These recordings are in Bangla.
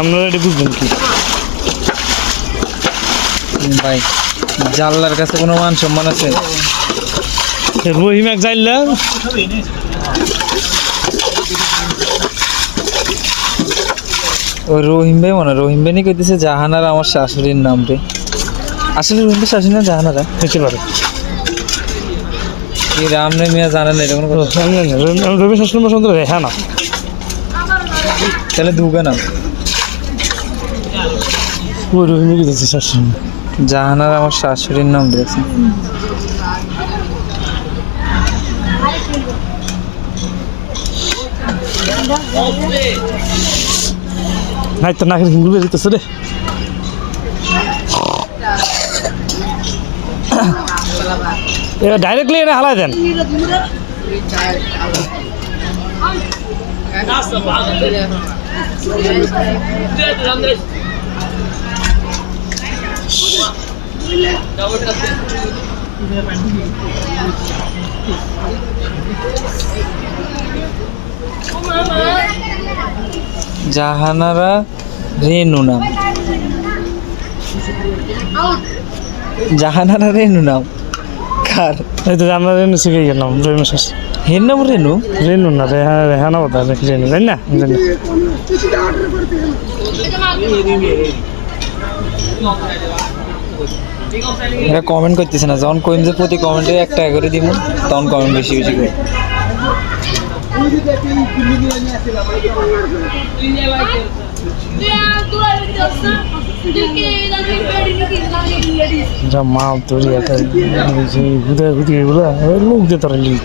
আপনারা এটি বুঝবেন কি? ভাই জাল্লার কাছে কোনো মান সম্মান আছে? রহিম এক যাইলা ওই রহিম ভাই মনে রহিম ভাই কইতেছে জাহানারা আমার শাশুড়ির নাম রে। আসলে রহিম ভাই শাশুড়ি না জাহানারা হতে পারে। কি রাম রে মিয়া জানেন না এটা কোনো কথা? রবি শাসন বসন্ত হ্যাঁ না তাহলে দুগা নাম। ওই রহিমে গেছে শাসন জাহানারা আমার শাশুড়ির নাম দিয়েছে। নাই তো নাকের হিঙ্গুল বেরিতেছে রে। এবার ডাইরেক্টলি এটা হালাই দেন। জাহানারা রেনু নাম জাহানারা রেনু নাম কার? এই তো আমরা রেনু শিখে গেলাম রহিম শাসন হের নাম রেনু? রেনু না রেহানা রেহানা বতা রেনু তাই না জানি না। এরা কমেন্ট করতেছে না। যখন কইম যে প্রতি কমেন্টে এক টাকা করে দিব, তখন কমেন্ট বেশি বেশি করে। যা মাল তৈরি একটা ঘুরে লোক দিয়ে তারা লিখ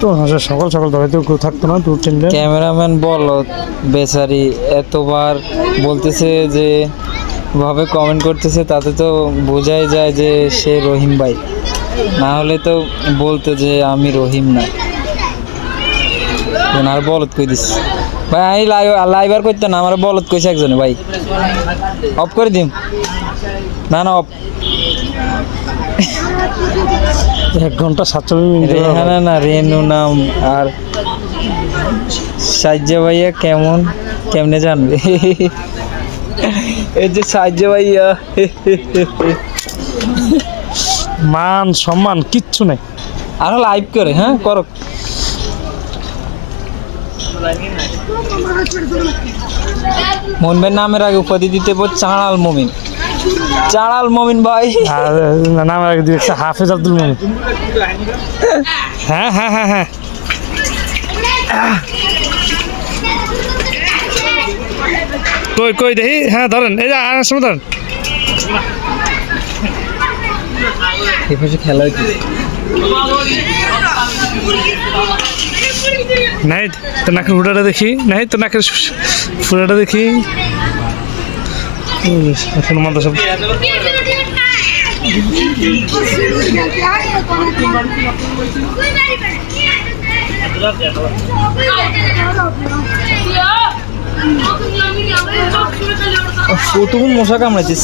তো হ্যাঁ সকাল সকাল ধরে তো কেউ থাকতো না দু তিনটে ক্যামেরাম্যান বল, বেচারি, এতবার বলতেছে যে, ভাবে কমেন্ট করতেছে, তাতে তো বোঝাই যায় যে সে রহিম ভাই। না হলে তো বলতো যে, আমি রহিম না। আর বলত কই দিস? ভাই, আমি লাইভ লাইভ আর করতে না, আমার বলত কইছে একজনে, ভাই। অফ করে দিম। না না অফ এক ঘণ্টা সাতচল্লিশ মিনিট। রেহানা না রেনু নাম। আর সাজ্জা ভাইয়া কেমন? কেমনে জানবে? এই যে সাজ্জা ভাইয়া। মান সম্মান কিচ্ছু নেই। আরও লাইভ করে হ্যাঁ? করো। ভাই নামের আগে উপাধি দিতে বল চাঁড়াল মমিন। চাঁড়াল মমিন ভাই। নাম দিয়েছে হাফেজ আব্দুল মমিন। হ্যাঁ হ্যাঁ হ্যাঁ হ্যাঁ। কই কই, দেখি? হ্যাঁ ধরেন, এই যে আনার সময় ধরেন। খেলা নাই তো নাকের ফুটাটা দেখি। নাই তো নাকের ফুটাটা দেখি। এখন আমাদের সব কতক্ষণ মশা কামড়াইছিস?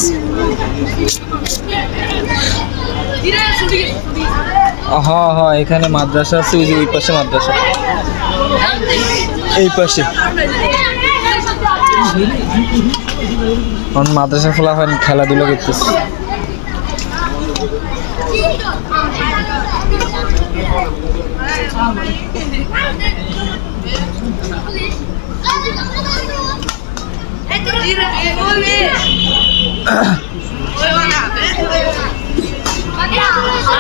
হ্যাঁ হ্যাঁ এখানে মাদ্রাসা আছে, ওই যে ওই পাশে মাদ্রাসা। এই পাশে। কারণ মাদ্রাসা খোলা হয় খেলাধুলা করতেছে।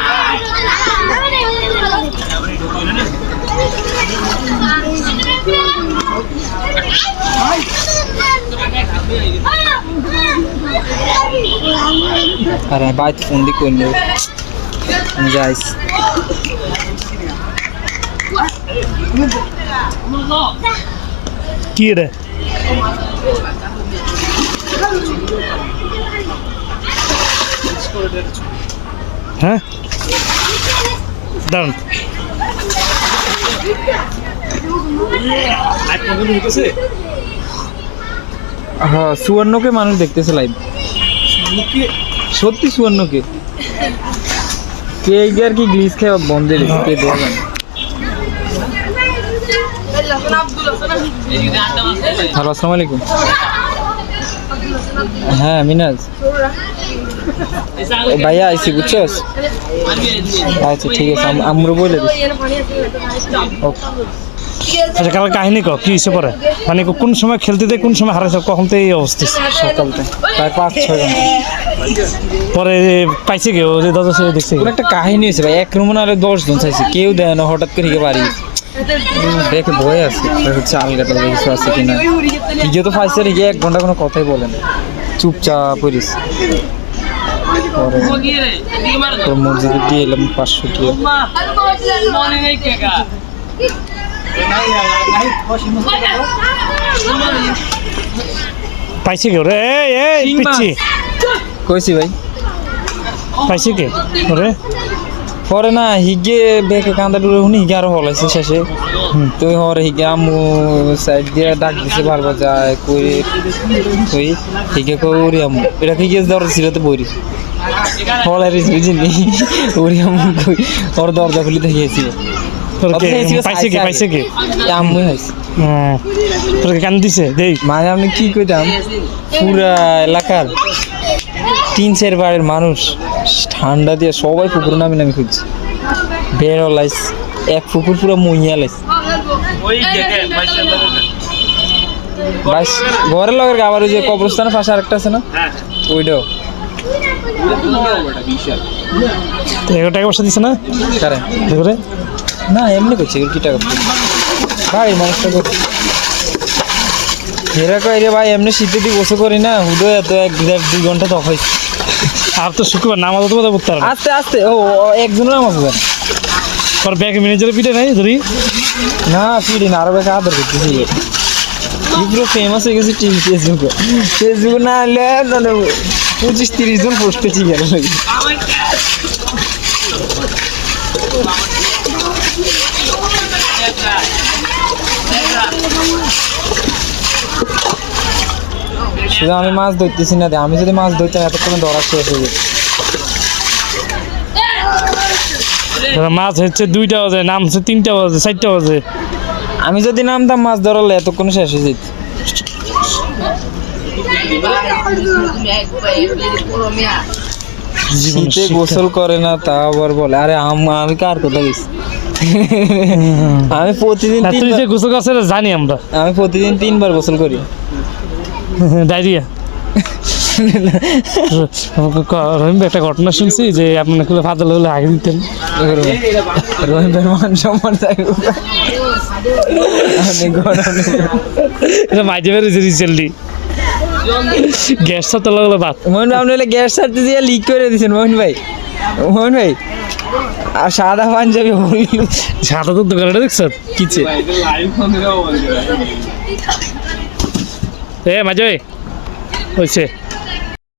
আর বাইত ফোন দিয়ে করলে যাইস। কি রে? হ্যাঁ? দাঁড়ান। হ্যাঁ সুবর্ণকে মানুষ দেখতেছে লাইভ সত্যি সুবর্ণকে কে আর কি গ্লিস খেয়ে বন্ধে কে দেখবেন হ্যালো আসসালামু আলাইকুম। হ্যাঁ মিনাজ। ভাইয়া আইসি বুঝছস? আচ্ছা ঠিক আছে আম- আমরা বলে দিস। ওকে। আচ্ছা কালকে কাহিনী কো কি হয়েছে পরে? মানে কোন সময় খেলতে কোন সময় হারাইছে কখন তো এই অবস্থা? সকালতে। প্রায় পাঁচ ছয় ঘণ্টা পরে পাইছে কি ও যে দাদা সে দেখছে? একটা কাহিনী হয়েছে ভাই এক রুম নাহলে দশ জন চাইছে কেউ দেয় না হঠাৎ করে বাড়ি। দেখে ভয় আছে হচ্ছে আলগাটা কিছু আছে কিনা। হিগে তো ফাইসে হিগে এক ঘণ্টা কোনো কথাই বলে না। চুপচাপ করিস মসজিদে দিয়ে এলাম পাঁচশো দিয়ে পাইছে কি ওরে? এই এই শিং পিচ্ছি। কইছি ভাই। পাইছে কি ওরে? পরে না হিগে বেকে কান্দা ডুরে শুনি হিগে আরও হলাইছে শেষে। তুই হরে হিগে আমু সাইড দিয়ে ডাক দিছে বারবার যায় কই কই হিগে কই ওরি আমু। এটা হিগে দরজা ছিল তো বইরি। হলাইরিস বুঝিনি ওরি আমু কই ওর দরজা খুলে দেখিয়েছিল পাইছে কি পাইছে কি? আমু হাইছে। তোর কান দিছে দেই। মানে আমি কি কইতাম? পুরা এলাকার তিন চার বাড়ির মানুষ ঠান্ডা দিয়ে সবাই পুকুর নামি নামি খুঁজছে। বের হলাইস এক পুকুর পুরো মুইয়া লাইস বাইশ ঘরের লগের আবার ওই যে কবরস্থানের পাশে আরেকটা আছে না? ওইটাও। তো এগারো টাকা পয়সা দিছে না? না এমনি করছে কি টাকা ভাই মানুষটা করছে এরা কয় রে ভাই এমনি শীতে দিয়ে বসে করি না হুদো এত এক দুই ঘণ্টা তো হয়েছে আর তো শুক্রবার নামাজ তো বোধহয় পড়তে পারবে আস্তে আস্তে ও একজনের আমার বুঝেন তোর ব্যাগ ম্যানেজারের পিঠে নাই ধরি? না ফিরি না আরও বেশি আদর করতেছি। ফেমাস হয়ে গেছে টিভি ফেসবুকে ফেসবুক না হলে মানে পঁচিশ তিরিশ জন পোস্ট পেয়েছি গেল শুধু আমি মাছ ধরতেছি না আমি যদি মাছ ধরতাম এতক্ষণে ধরা শেষ হয়ে যেত। মাছ হচ্ছে দুইটা বাজে নাম হচ্ছে তিনটা বাজে চারটা বাজে। আমি যদি নামতাম মাছ ধরালে এতক্ষণে শেষ হয়ে যেত। শীতে গোসল করে না তা আবার বলে আরে আম- আমি কার কথা গেছি? আমি প্রতিদিন যে গোসল করছে জানি আমরা। আমি প্রতিদিন তিনবার গোসল করি। ডায়রিয়া। রহিম একটা ঘটনা শুনছি যে আপনাকে ফাদল হলে আগে দিতেন। রহিমের মান সম্মান এটা মাঝে বেড়েছে রিসেন্টলি গ্যাসটা তোলা হলো বাদ মোহন ভাই আপনি গ্যাস সারতে দিয়ে লিক করে দিয়েছেন মোহন ভাই। মোহন ভাই আর সাদা পাঞ্জাবি হলুদ সাদা তো দোকানটা দেখছ? কিছে এ মাঝে হয়েছে